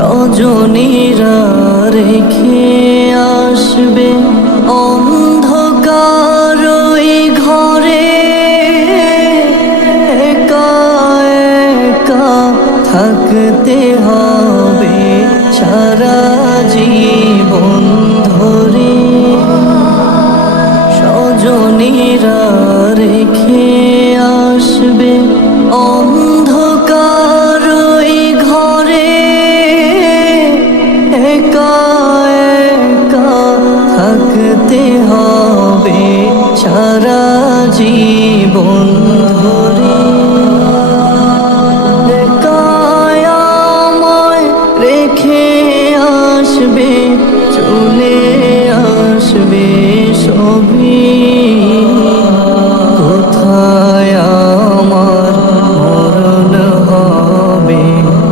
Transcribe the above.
স্বজনীরা রেখে আসবে অন্ধকার ওই ঘরে, একা একা থাকতে হবে সারা জীবন ধরে। স্বজনীরা